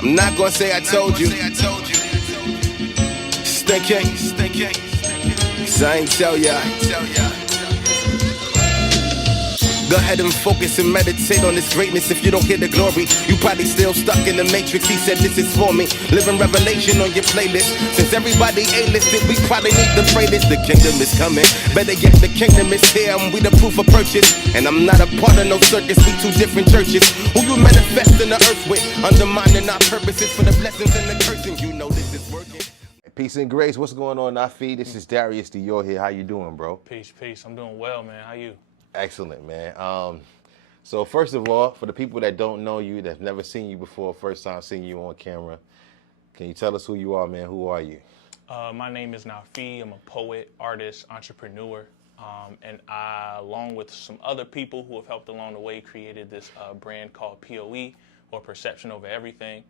I'm not gonna say I told you. Stinking. Cause I ain't tell ya. Go ahead and focus and meditate on this greatness. If you don't hear the glory, you probably still stuck in the matrix. He said this is for me. Living revelation on your playlist. Since everybody A-listed, we probably need to pray this. The kingdom is coming. Better yet, the kingdom is here and we the proof of purchase. And I'm not a part of no circus. We two different churches. Who you manifest in the earth with? Undermining our purposes for the blessings and the cursing. You know this is working. Peace and grace. What's going on, NAAFIE? This is Darius Dior here. How you doing, bro? Peace. I'm doing well, man. How you? Excellent, man. So first of all, for the people that don't know you, that's never seen you before, first time seeing you on camera, can you tell us who you are, man? Who are you? My name is NAAFIE. I'm a poet, artist, entrepreneur, and I, along with some other people who have helped along the way, created this brand called P.O.E, or Perception Over Everything.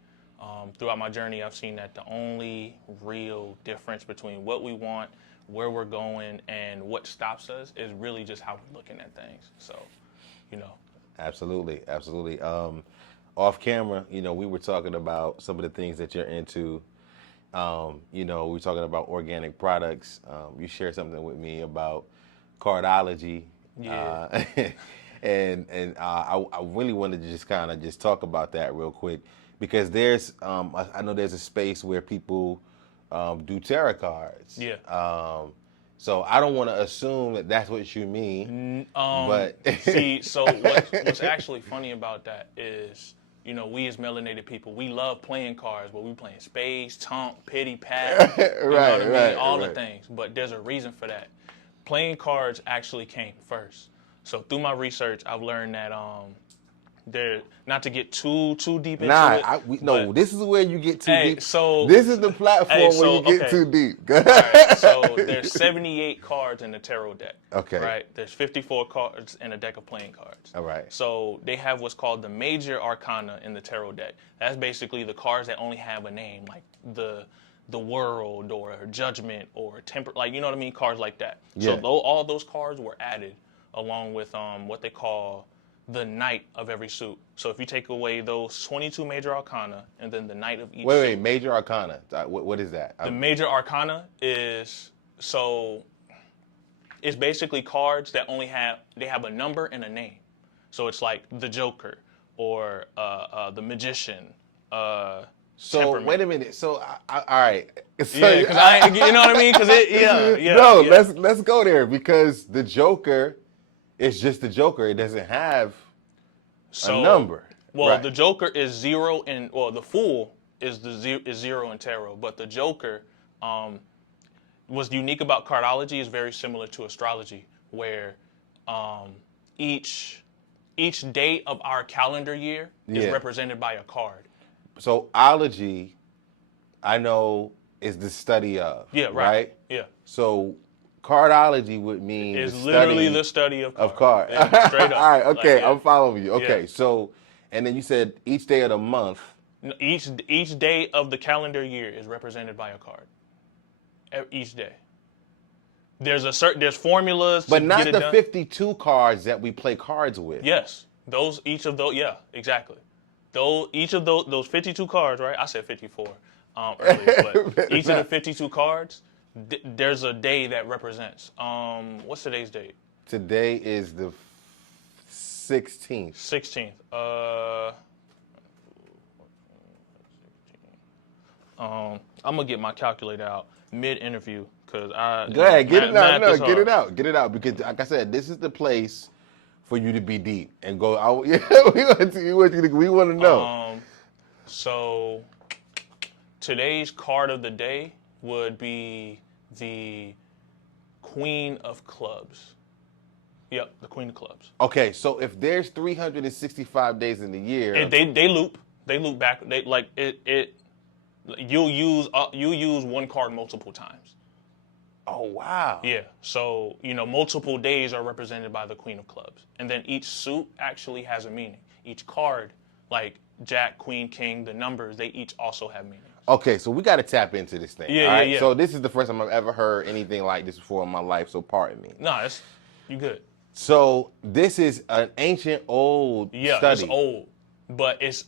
Throughout my journey, I've seen that the only real difference between what we want, where we're going, and what stops us is really just how we're looking at things. So, you know. Absolutely. Off camera, we were talking about some of the things that you're into. We were talking about organic products. You shared something with me about Cardology. Yeah. I really wanted to just talk about that real quick because there's, I know there's a space where people do tarot cards. Yeah. So I don't want to assume that that's what you mean. But see, so what's actually funny about that is, we as melanated people, we love playing cards, but we playing spades, tonk, pity pat, all the things. But there's a reason for that. Playing cards actually came first. So through my research, I've learned that not to get too deep into it. This is where you get too deep. So this is the platform where you get too deep. All right, so there's 78 cards in the tarot deck. Okay. Right. There's 54 cards in a deck of playing cards. All right. So they have what's called the major arcana in the tarot deck. That's basically the cards that only have a name, like the world or judgment or temper, like, you know what I mean? Cards like that. Yeah. So all those cards were added along with what they call the knight of every suit. So if you take away those 22 major arcana and then the knight of each suit. Wait, major arcana. What is that? The major arcana is, it's basically cards that they have a number and a name. So it's like the Joker or the Magician. So wait a minute. So all right. So, yeah, because you know what I mean? Because No, let's go there because the Joker is just the Joker. It doesn't have a number. Well, right. The Joker is zero, and the Fool is zero in tarot, but the Joker, what's unique about Cardology is very similar to astrology, where each day of our calendar year is represented by a card. So ology, I know, is the study of. Yeah, right. Yeah. So cardology would mean it's literally the study of cards. Yeah, straight up. All right, okay, like, yeah. I'm following you. Okay, Yeah. so, and then you said each day of the month. Each day of the calendar year is represented by a card. Each day. There's formulas. But to not get it the done. 52 cards that we play cards with. Yes, each of those. Yeah, exactly. Each of those 52 cards, right? I said 54 earlier, but each of the 52 cards, there's a day that represents. What's today's date? Today is the 16th. 16th. I'm gonna get my calculator out mid-interview because Go ahead, get it out. No, get it out. Because, like I said, this is the place for you to be deep and go. We want to know. So today's card of the day would be the Queen of Clubs. Yep, the Queen of Clubs. Okay, so if there's 365 days in the year, they loop back. You'll use one card multiple times. Oh, wow. Yeah. So, multiple days are represented by the Queen of Clubs. And then each suit actually has a meaning. Each card, like Jack, Queen, King, the numbers, they each also have meaning. Okay, so we got to tap into this thing. Yeah, all right? yeah. So this is the first time I've ever heard anything like this before in my life, so pardon me. No, you good. So this is an ancient old study. Yeah, it's old. But it's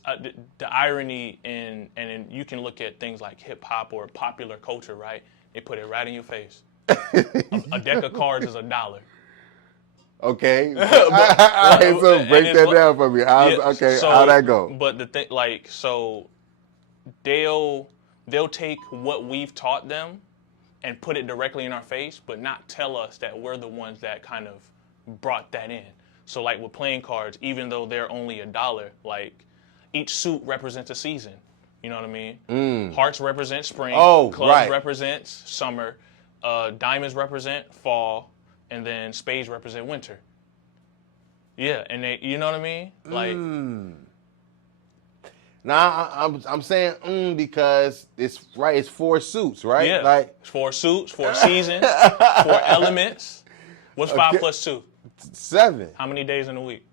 the irony and you can look at things like hip hop or popular culture, right? They put it right in your face. A deck of cards is $1. Okay. All right, so break that down for me. How'd that go? But the thing, like, so they'll take what we've taught them and put it directly in our face, but not tell us that we're the ones that kind of brought that in. So like with playing cards, even though they're only $1, like each suit represents a season. You know what I mean? Hearts represent spring. Clubs represents summer. Diamonds represent fall, and then spades represent winter. Yeah, and they, you know what I mean? Like, Nah, I'm saying because it's right. It's 4 suits, right? Yeah, like 4 suits, 4 seasons, 4 elements. What's 5 plus 2? 7. How many days in a week?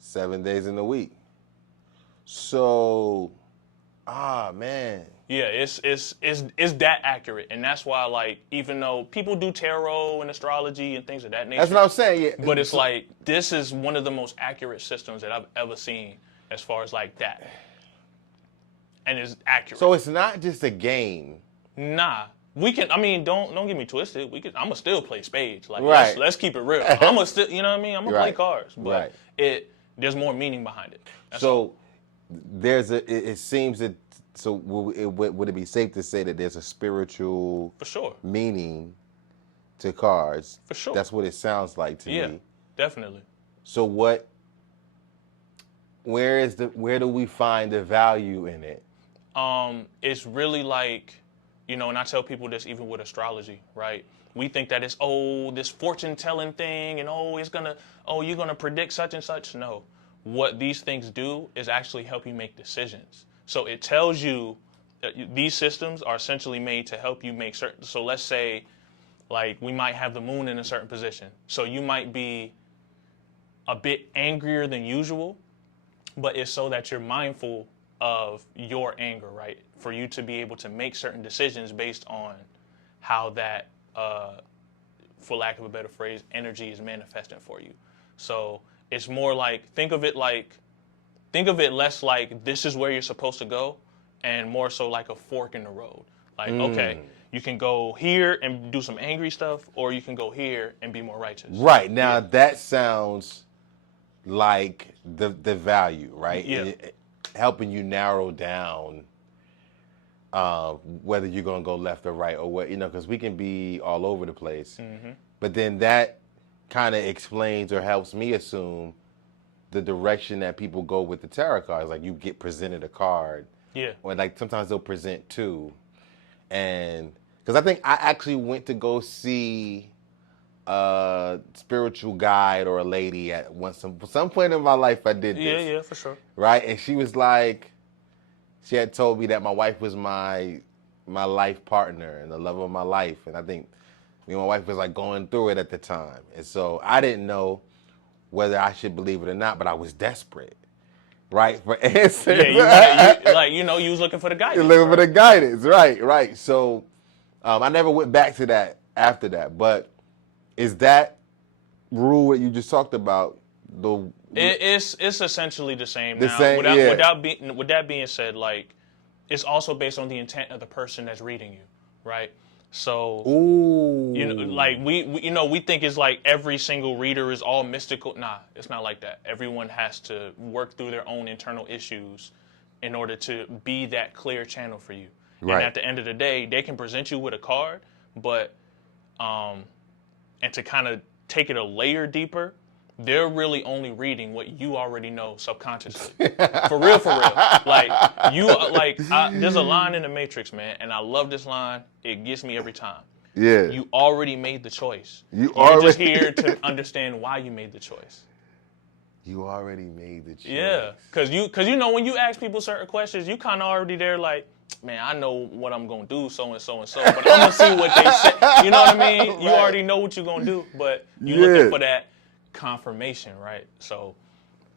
7 days in a week. So, man. Yeah, it's that accurate, and that's why, like, even though people do tarot and astrology and things of that nature, that's what I'm saying. Yeah. But it's like this is one of the most accurate systems that I've ever seen, as far as like that, and it's accurate. So it's not just a game. Nah, we can. I mean, don't get me twisted. We can. I'ma still play spades. Like, right. let's keep it real. I'ma still, you know what I mean? I'm gonna play cards, but there's more meaning behind it. That's so there's it seems that. So would it be safe to say that there's a spiritual for sure meaning to cards? For sure. That's what it sounds like to me. Yeah, definitely. So where do we find the value in it? It's really like, you know, and I tell people this even with astrology, right? We think that it's, this fortune telling thing and you're gonna predict such and such. No. What these things do is actually help you make decisions. So it tells you that these systems are essentially made to help you make certain. So let's say, like, we might have the moon in a certain position. So you might be a bit angrier than usual, but it's so that you're mindful of your anger, right? For you to be able to make certain decisions based on how that, for lack of a better phrase, energy is manifesting for you. So it's more like, think of it less like this is where you're supposed to go, and more so like a fork in the road. Like, okay, you can go here and do some angry stuff, or you can go here and be more righteous. Right. Now that sounds like the value, right? Yeah. Helping you narrow down whether you're going to go left or right, or what, you know, because we can be all over the place. Mm-hmm. But then that kind of explains or helps me assume the direction that people go with the tarot cards. Like, you get presented a card. Yeah. Or like sometimes they'll present 2. And because I think I actually went to go see a spiritual guide or a lady at some point in my life. I did this. Yeah, for sure. Right. And she was like, she had told me that my wife was my life partner and the love of my life. And I think me and my wife was like going through it at the time. And so I didn't know whether I should believe it or not, but I was desperate, right, for answers. Yeah, you was looking for the guidance. You're looking for the guidance, right. So I never went back to that after that. But is that rule what you just talked about? It's essentially the same. The now, same, with that being said, like, it's also based on the intent of the person that's reading you, right? So, you know, like we think it's like every single reader is all mystical. Nah, it's not like that. Everyone has to work through their own internal issues in order to be that clear channel for you. Right. And at the end of the day, they can present you with a card, but, and to kind of take it a layer deeper, they're really only reading what you already know subconsciously. For real. Like, there's a line in the Matrix, man, and I love this line. It gets me every time. Yeah. You already made the choice. You're just here to understand why you made the choice. You already made the choice. Yeah, because you know, when you ask people certain questions, you kind of already there like, man, I know what I'm going to do, so and so and so, but I'm going to see what they say. You know what I mean? Right. You already know what you're going to do, but you're looking for that confirmation, right? So,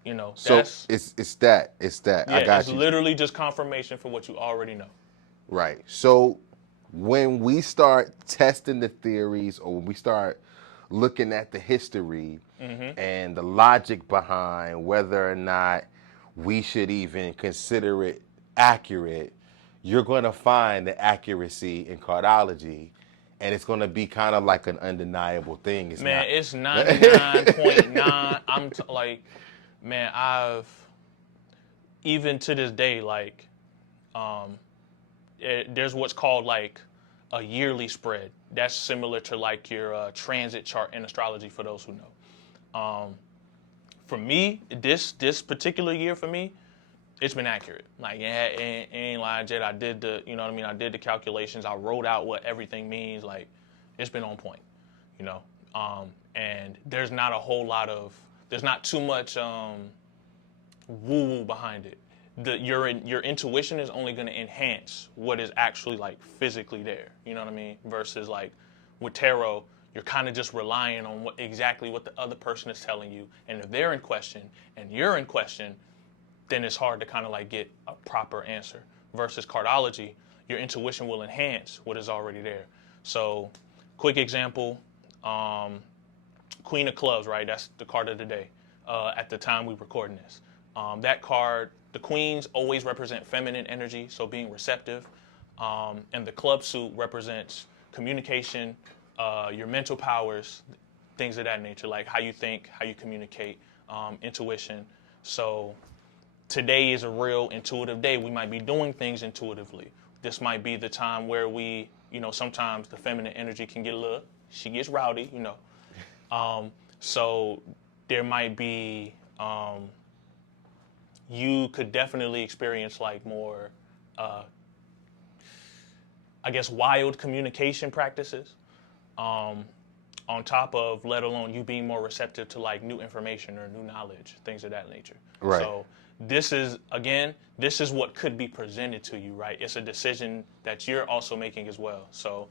you know, that's... So it's that. Yeah, I got it's literally just confirmation for what you already know. Right. So when we start testing the theories, or when we start looking at the history and the logic behind whether or not we should even consider it accurate, you're going to find the accuracy in cardology, and it's going to be kind of like an undeniable thing. It's 99.9. Like, man, even to this day, like, there's what's called like a yearly spread. That's similar to like your transit chart in astrology, for those who know. For me, this particular year for me, it's been accurate. Like, it ain't lying, Jed. I did the, you know what I mean? I did the calculations. I wrote out what everything means. Like, it's been on point, you know? And there's not too much woo-woo behind it. Your intuition is only going to enhance what is actually like physically there. You know what I mean? Versus like with tarot, you're kind of just relying on exactly what the other person is telling you. And if they're in question and you're in question, then it's hard to kind of like get a proper answer. Versus cardology, your intuition will enhance what is already there. So, quick example, Queen of Clubs, right? That's the card of the day at the time we're recording this. That card, the queens always represent feminine energy, so being receptive. And the club suit represents communication, your mental powers, things of that nature, like how you think, how you communicate, intuition. So today is a real intuitive day. We might be doing things intuitively. This might be the time where we, you know, sometimes the feminine energy can get she gets rowdy, you know. So there might be, you could definitely experience like more, I guess, wild communication practices, on top of, let alone you being more receptive to like new information or new knowledge, things of that nature. Right. So this is what could be presented to you, right? It's a decision that you're also making as well. So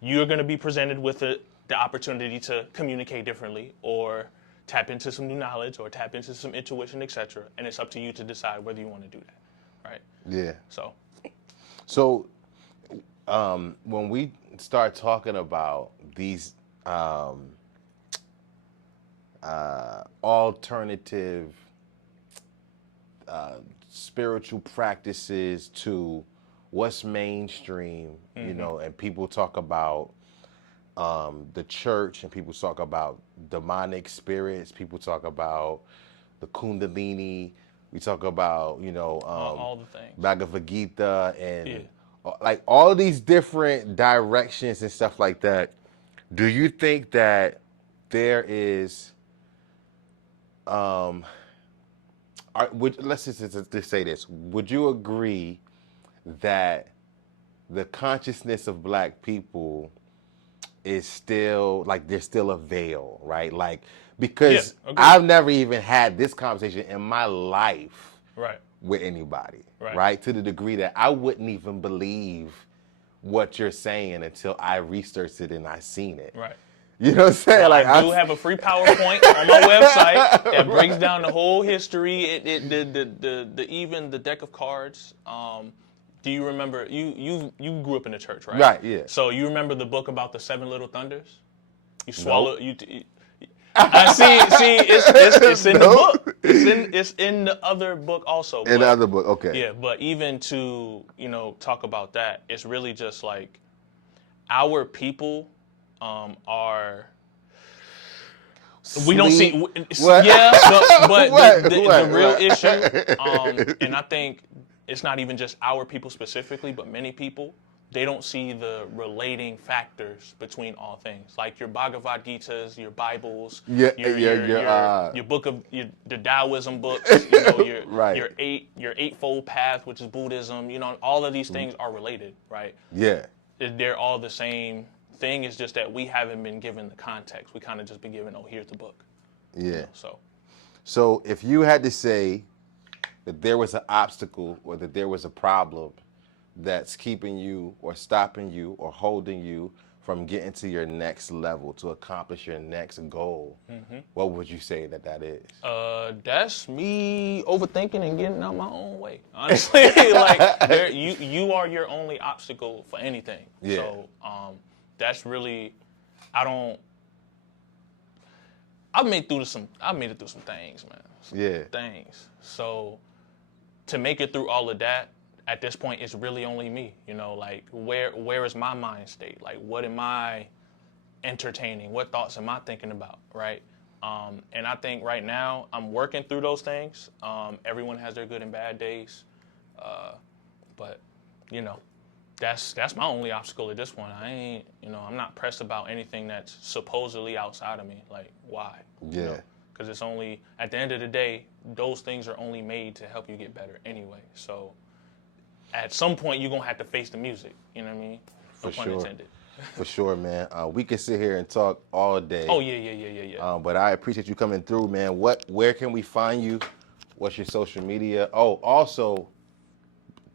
you're going to be presented with the opportunity to communicate differently, or tap into some new knowledge, or tap into some intuition, etc. And it's up to you to decide whether you want to do that, right? Yeah. So when we start talking about these alternative spiritual practices to what's mainstream, you know, and people talk about the church, and people talk about demonic spirits, people talk about the Kundalini, we talk about, you know, all the things. Bhagavad Gita, and like all of these different directions and stuff like that. Do you think that there is, let's just say this, would you agree that the consciousness of Black people is still, like, there's still a veil, right? Like, because I've never even had this conversation in my life, right, with anybody, right? To the degree that I wouldn't even believe what you're saying until I researched it and I seen it. Right. You know what I'm saying? Well, like, I do have a free PowerPoint on my website that breaks down the whole history. Even the deck of cards. Do you remember? You grew up in the church, right? Right. Yeah. So you remember the book about the 7 little thunders? You swallow. Nope. I see. It's in the book. It's in the other book also. In the other book, okay. Yeah, but even to, you know, talk about that, it's really just like our people are. We don't see. What? Yeah, but the real What? issue, and I think it's not even just our people specifically, but many people, they don't see the relating factors between all things, like your Bhagavad Gitas, your Bibles, your book of the Taoism books, you know, your eightfold path, which is Buddhism. You know, all of these things are related, right? Yeah, they're all the same thing. Is just that we haven't been given the context. We kind of just been given, oh, here's the book. Yeah. You know, so if you had to say that there was an obstacle or that there was a problem that's keeping you or stopping you or holding you from getting to your next level, to accomplish your next goal, what would you say that is? That's me overthinking and getting out my own way. Honestly, like you are your only obstacle for anything. Yeah. So that's really, I've made it through some things, man. Things. So to make it through all of that, at this point, it's really only me. You know, like where is my mind state? Like, what am I entertaining? What thoughts am I thinking about? Right. And I think right now I'm working through those things. Everyone has their good and bad days, but you know, that's my only obstacle at this point. I'm not pressed about anything that's supposedly outside of me. Like, why? Yeah. You know? Because it's only, at the end of the day, those things are only made to help you get better anyway. So at some point, you're going to have to face the music. You know what I mean? For pun sure. intended. For sure, man. We can sit here and talk all day. Oh, yeah. But I appreciate you coming through, man. Where can we find you? What's your social media? Oh, also,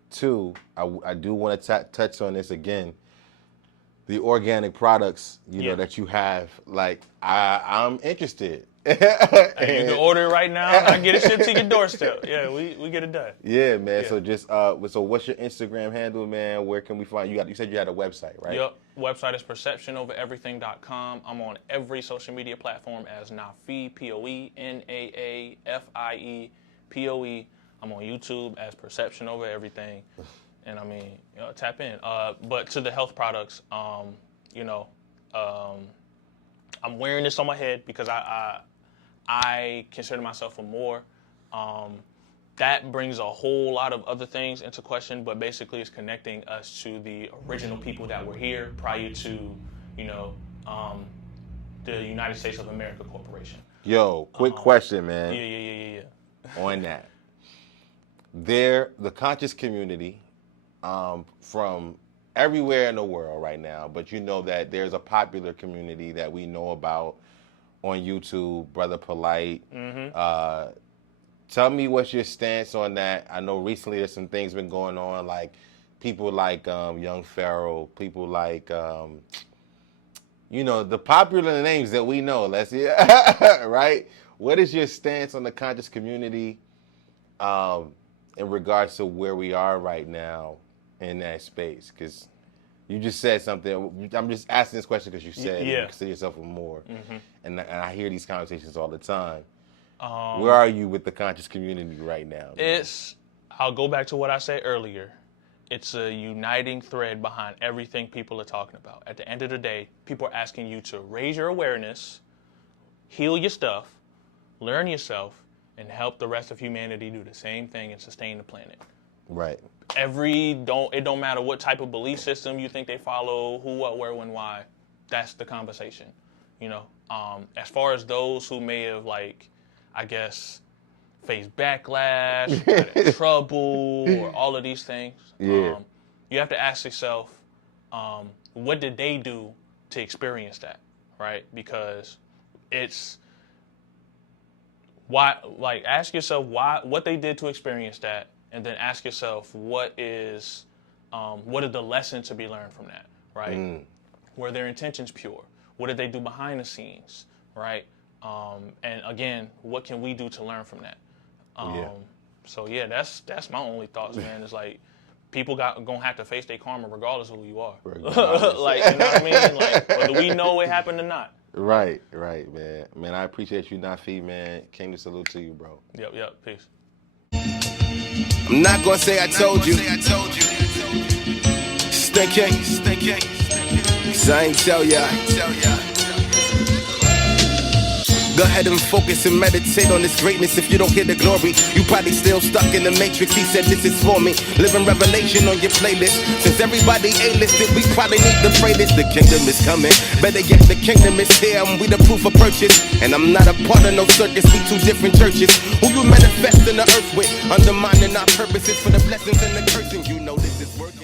too, I do want to touch on this again. The organic products, you know, that you have. Like, I'm interested. You can order it right now and I get it shipped to your doorstep. Yeah, we get it done. Yeah, man. Yeah. So just so what's your Instagram handle, man? Where can we find you? You said you had a website, right? Yep. Website is perceptionovereverything.com. I'm on every social media platform as NAAFIE, P.O.E, NAAFIE, P.O.E. I'm on YouTube as Perception Over Everything. And I mean, tap in. But to the health products, I'm wearing this on my head because I consider myself a Moor. That brings a whole lot of other things into question, but basically it's connecting us to the original people that were here prior to, the United States of America Corporation. Yo, quick question, man. Yeah. On that. The conscious community from everywhere in the world right now, but you know that there's a popular community that we know about on YouTube, Brother Polite. Mm-hmm. Tell me what's your stance on that. I know recently there's some things been going on, like people like Young Pharaoh, people like, the popular names that we know. Let's see, right? What is your stance on the conscious community in regards to where we are right now in that space? Because you just said something. I'm just asking this question because you said you consider yourself a Moor. Mm-hmm. And I hear these conversations all the time. Where are you with the conscious community right now? I'll go back to what I said earlier. It's a uniting thread behind everything people are talking about. At the end of the day, people are asking you to raise your awareness, heal your stuff, learn yourself, and help the rest of humanity do the same thing and sustain the planet. Right. It don't matter what type of belief system you think they follow, who, what, where, when, why. That's the conversation. As far as those who may have face backlash, got in trouble, or all of these things. Yeah. You have to ask yourself, what did they do to experience that, right? Because it's ask yourself what they did to experience that, and then ask yourself what are the lessons to be learned from that, right? Mm. Were their intentions pure? What did they do behind the scenes, right? And again, what can we do to learn from that? So yeah, that's my only thoughts, man. It's like people gonna have to face their karma regardless of who you are. You know what I mean? Like, whether we know it happened or not. Right, man. Man, I appreciate you, NAAFIE, man. Came to salute to you, bro. Yep, peace. I'm not gonna say I told you. Stinking. Cause I ain't tell ya. Go ahead and focus and meditate on this greatness. If you don't get the glory, you probably still stuck in the matrix. He said this is for me. Living revelation on your playlist. Since everybody A-listed, we probably need to pray this. The kingdom is coming. Better yet, the kingdom is here, and we the proof of purchase. And I'm not a part of no circus. We two different churches. Who you manifest in the earth with? Undermining our purposes for the blessings and the cursing. You know this is working.